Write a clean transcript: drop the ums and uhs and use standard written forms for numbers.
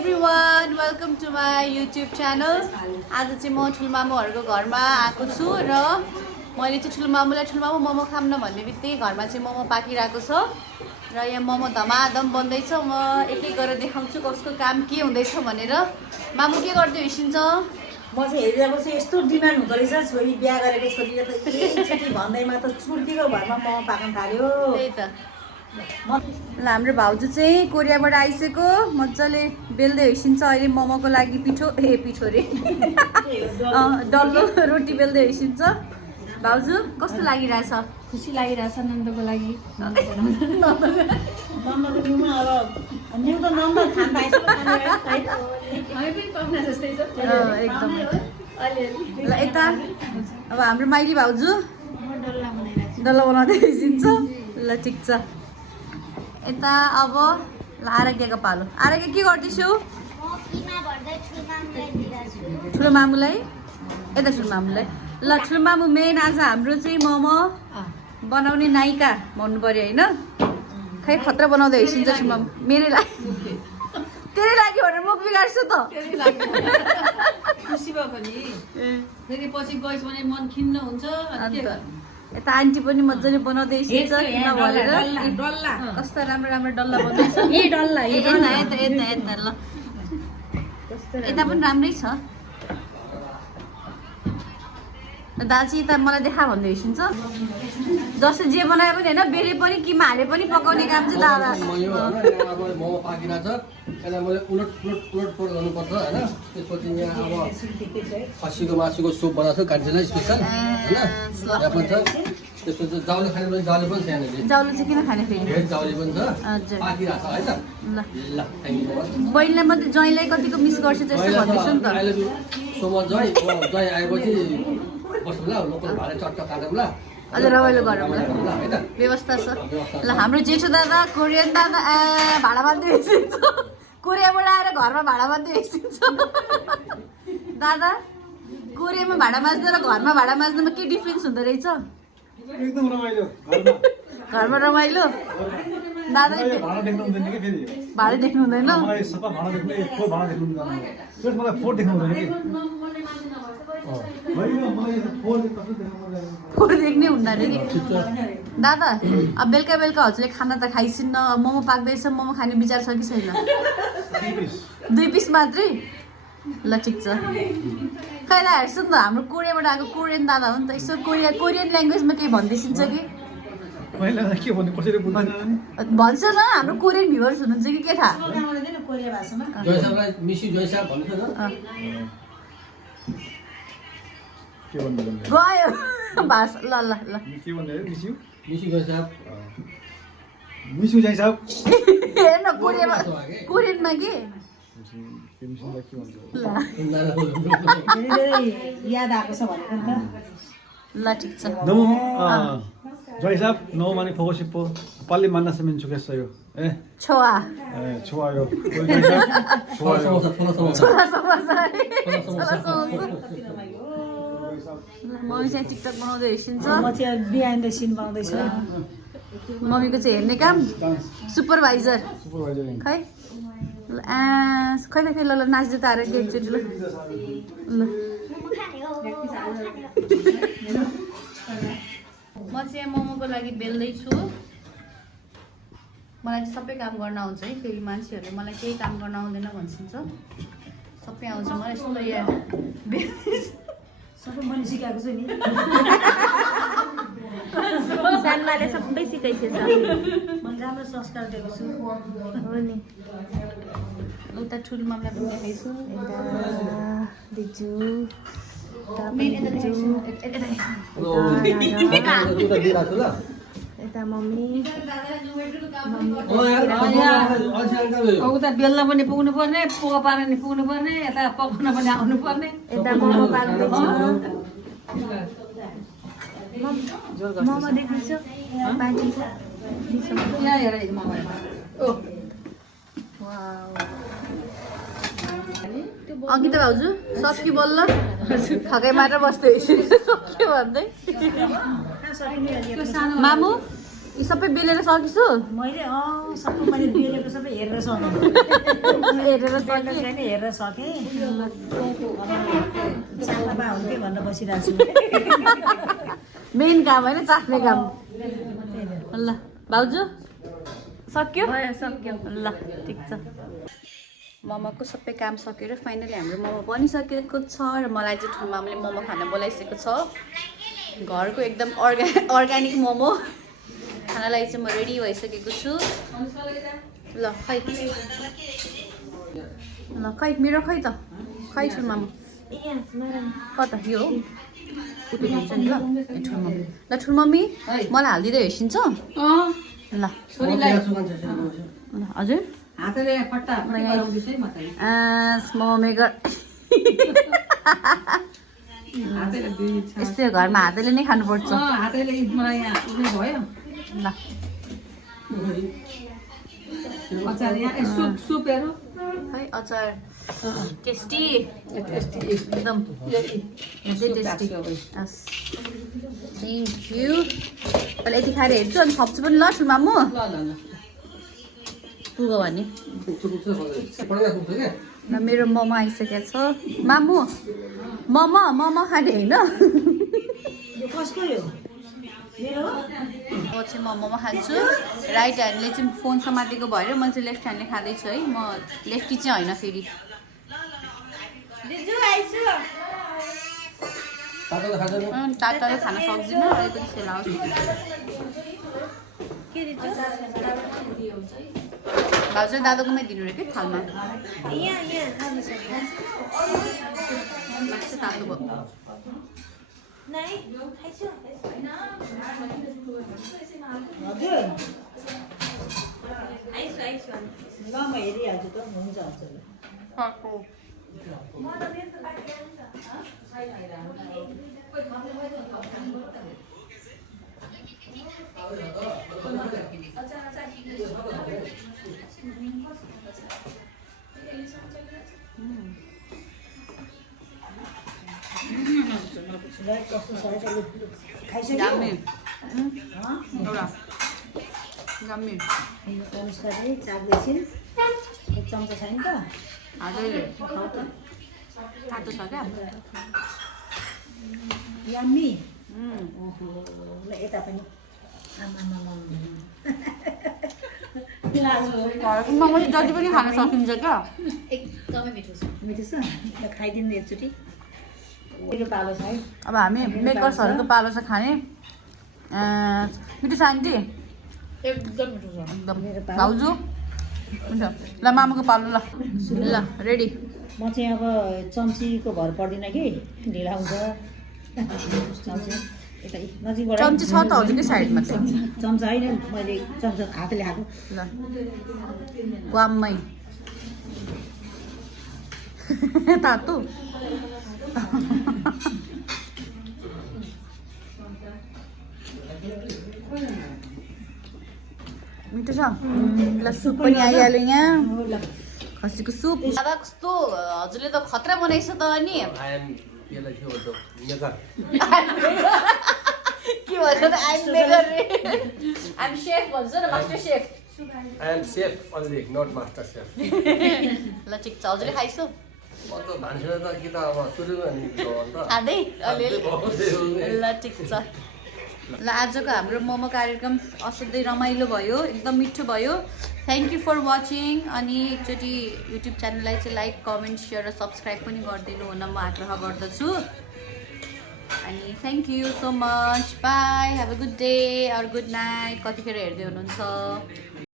everyone, welcome to my YouTube channel. आज चाहिँ म ठुलो मामुहरूको घरमा आएको छु र मैले चाहिँ ठुलो मामु मोमो खाम न भन्ने बित्तिकै घरमा चाहिँ मोमो पाकिरहेको छ र यहाँ मोमो धमाधम बन्दैछ। म एक एक गरेर देखाउँछु कसको काम के हुँदैछ भनेर। मामु के गर्दै हिँड्छ? म चाहिँ हेरिरहेको छु यस्तो डिमान्ड हुँदो रहेछ। छोरी बिहा गरेको छोरीले त एकचोटि भन्दैमा त छुर्तीको घरमा मोमो पाक्न थाल्यो। त्यही त ल हाम्रो भाउजू चाहिँ कोरियाबाट आइसक्यो, मजाले बेल्दै हिँड्छ अहिले मोमोको लागि पिठो रे डल्लो रोटी बेल्दै हिँड्छ। भाउजू कस्तो लागिरहेछ? खुसी लागिरहेछ नन्दको लागि। एकदम ल यता अब हाम्रो माइली भाउजू डल्ला बनाउँदै हिँड्छ। ल ठिक छ। यता अब ल आराग्यको पालो। आराग्य के गर्दैछौ? ठुलो मामुलाई यता ठुलो मामुलाई ल ठुलो मामु मेन आज हाम्रो चाहिँ मोमो बनाउने नायिका भन्नु पर्यो होइन। खै खतरा बनाउँदै हिँड्छ ठुलो मामु। मेरै लागि तेरै लागि भनेर मुख बिगार्छु त। खुसी भयो पनि फेरि पछि गइस् भने मन खिन्न हुन्छ। यता आन्टी पनि मजाले बनाउँदै हिँड्छ किन भनेर। कस्तो राम्रो राम्रो डल्ला बनाउँछ। यता ल यता पनि राम्रै छ। दाजु यता मलाई देखा भन्दै हिँड्छ। जस्तो जे बनाए पनि होइन बेले पनि किमा हाले पनि पकाउने काम चाहिँ दादा। मोमो पाकिरहेछ यसलाई मैले उलट गर्नुपर्छ होइन। त्यसपछि यहाँ अब खसीको मासुको सुप बनाएको छु कान्छीलाई स्पेसल होइन। यहाँ पनि छ। त्यसपछि जाउले खाने पनि जाउले पनि छ यहाँनिर। जाउले चाहिँ किन खाने फेरि? भेज जाउले पनि छ। हजुर पाकिरहेछ है त। ल ल थ्याङ्क यू। बहिनीलाई मात्रै ज्वाइँलाई कतिको मिस गर्छ जस्तो भन्दैछु नि त। अहिले सो मच ज्वाइँ ज्वाइँ आएपछि बसौँ ल लोकल भाडा चट्ट काटौँ ल। अझ रमाइलो गरौँ ल। होइन व्यवस्था छ। ल हाम्रो जेठो दादा कोरियन दादा भाडा बाँध्दै हिँड्छ। कोरियाबाट आएर घरमा भाडा बाँध्दै हिँड्छ। दादा कोरियामा भाडा माझ्दा र घरमा भाडा माझ्दामा के डिफ्रेन्स हुँदो रहेछ? एकदम रमाइलो घरमा रमाइलो। दादा भाडा देख्नु हुँदैन कि फेरि भाडा देख्नु हुँदैन? मलाई सफा भाडा देख्नु फोर भाडा देख्नु हुँदैन। प्लस मलाई फोर देख्नु हुँदैन कि होइन मलाई फोर कस्तो देख्नु हुँदैन। फोर देख्नै हुँदैन कि दादा। अब बेलुका बेलुका हजुरले खाना त खाइसिन्न। मोमो पाक्दैछ, मोमो खाने विचार छ कि छैन? 2 पिस मात्रै? ल ठिक छ। खै दा हेर्छु नि त हाम्रो कोरियाबाट आएको कोरियन दादा हो नि त। यसो कोरियन ल्याङ्ग्वेजमा केही भन्दैछिन्छ कि? पहिला के भन्नु कसरी बुझ्दैन भन्छ न हाम्रो कोरियन भ्युवर्स हुनुहुन्छ कि के थाहा? कोरिया भाषामा जय साहबलाई मिस यू जय साहब भन्नु न। के भन्नु गयो भाषा। ल ल ल के भन्नु मिस यू मिस यू जय साहब। जय साहब हेर्न कोरियामा कोरियनमा के ल याद आएको छ भनेर नि त। ल ठिक छ। 너무 जय साहब 너무 많이 보고 싶어. 빨리 만났으면 좋겠어요. 예. छोवा 예, 좋아요. जय साहब 좋아요. छोरा समोसा मम्मी चाहिँ टिकटक बनाउँदै हिँड्छ। म चाहिँ बिहाइन्ड द सिन बनाउँदैछु। मम्मीको चाहिँ हेर्ने काम सुपरभाइजर सुपरभाइजर खै खै त खै ल ल नाच्दै त आएर एकचोटि ल ल। म चाहिँ मोमोको लागि बेल्दैछु। मलाई चाहिँ सबै काम गर्न आउँछ है। फेरि मान्छेहरूले मलाई केही काम गर्न आउँदैन भन्छिन्छ। सबै आउँछ मलाई। यस्तो यहाँ सबै मैले सिकाएको छु नि। सानमाले सबै सिकाइसकेछ। मैले राम्रो संस्कार दिएको छु। हो नि। उता ठुलो मामला पनि देखाइछु। यता दिजु यता मम्मी उता बेल्न पनि पुग्नु पर्ने, पोका पार्न पनि पुग्नु पर्ने, यता पकाउन पनि आउनु पर्ने। यता मोमो पाक्दैछ। मोमो देख्दैछ यहाँ हेर मोमो। अङ्किता भाउजू सक्यो बल्ल खगाइ मारेर बस्दै सक्यो भन्दै। मामु यी सबै बेलेर सकिछु मैले सबै मैले बेलेको सबै हेरेर सकेँ हेरेर सकेँ छैन हेरेर सकेँ साथमा हुन्थे भनेर बसिरहेको छु मेन काम होइन चाख्ने काम ल भाउजू सक्यो सक्यो ल ठिक छ मोमोको सबै काम सकेर फाइनली हाम्रो मोमो बनिसकेको छ र मलाई चाहिँ ठुलो मामाले मोमो खान बोलाइसकेको छ घरको एकदम अर्ग्यानिक मोमो खानालाई चाहिँ म रेडी भइसकेको छु ल खै मेरो खै त खै ठुलो मामा कता यो हो उठिदिन्छ नि ल ठुलो मम्मी मलाई हालिदिँदै हेर्सिन्छ ल हजुर हातले फट्टा गराउँदैछ है म त मेगर हातले दिन्छ यस्तै हो, घरमा हातले नै खानुपर्छ हातले मलाई यहाँ उयो भयो ल अचार यहाँ सुप सुप हेरौँ है अचार टेस्टी एकदम टेस्टी थ्याङ्क यू पहिला यति खाएर हेर्छु अनि थप्छु पनि ल ठुलो मामु ल ल ल पुग्यो भने पढ्दा पुग्छ क्या ल मेरो मोमो आइसकेको छ मामु मोमो खाने होइन यो कसको यो मेरो हो? म चाहिँ मोमो खान्छु राइट ह्यान्डले चाहिँ फोन समातेको भएर म चाहिँ लेफ्ट ह्यान्डले खाँदैछु है म लेफ्टी चाहिँ होइन फेरि तातो खाँदैन टाटाले खान सक्दिनँ अलिकति सेलाओस् भाउजू दादाकोमै दिनु रे कि थालमा तातो भयो हजुर ल म हेरिहाल्छु त हुन्छ हजुर कस्तो छ खाइसक्यो जाम्मी एउटा जाम्मी अनुसारै चाक्दैछिन् एक चम्चा छैन त हातैले तातो छ क्या यम्मी ओहो ल यता पनि आमामामा घरको मोमो चाहिँ जति पनि खान सकिन्छ क्या एकदमै मिठो छ ल खाइदिनु एकचोटि मेरो पालो छ है अब हामी मेकर्सहरूको पालो छ खाने मिठो छ आन्टी एकदम मिठो छ एकदम मेरो पालो भाउजू हुन्छ ल मामुको पालो ल ल रेडी म चाहिँ अब चम्चीको भर पर्दिनँ कि ढिला हुन्छ चम्ची यता नजिकबाट चम्ची छ त हजुरकै साइडमा चाहिँ चम्चा होइन मैले चम्चा हातले खाएको ल वाममै तातो मिठो छ ल सुप पनि आइहाल्यो यहाँ खसीको सुप दादा कस्तो हजुरले त खतरा बनाइछ त अनि आइएम यसलाई के भन्छ मेकर के भन्छ त आइम मेकर रे आइम सेफ भन्छ न master chef I'm chef only not master chef ल ठिक छ हजुरले खाइसु म त भान्सेर त कि त अब सुरु अनि खाँदै अलिअलि ल ठिक छ ल आजको हाम्रो मोमो कार्यक्रम असाध्यै रमाइलो भयो एकदम मिठो भयो थ्याङ्क यू फर वाचिङ अनि एकचोटि युट्युब च्यानललाई चाहिँ लाइक कमेन्ट सेयर र सब्सक्राइब पनि गरिदिनु हुन म आग्रह गर्दछु अनि thank you so much bye have a good day or good night कतिखेर हेर्दै हुनुहुन्छ